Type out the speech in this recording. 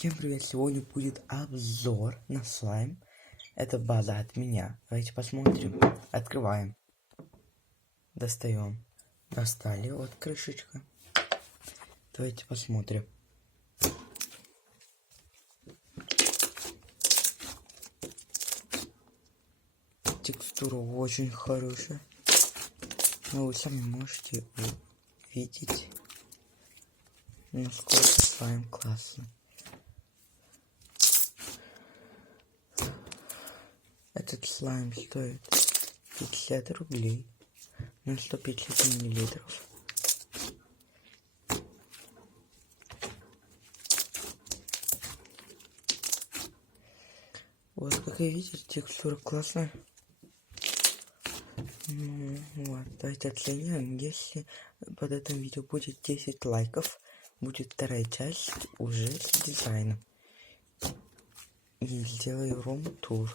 Всем привет! Сегодня будет обзор на слайм. Это база от меня. Давайте посмотрим. Открываем. Достаем. Достали. Вот крышечка. Давайте посмотрим. Текстура очень хорошая. Но вы сами можете увидеть, насколько слайм классный. Этот слайм стоит 50 рублей на 150 миллилитров. Вот, как вы видите, текстура классная. Вот, давайте оценим. Если под этим видео будет 10 лайков, будет вторая часть уже с дизайном. И сделаю рум-тур.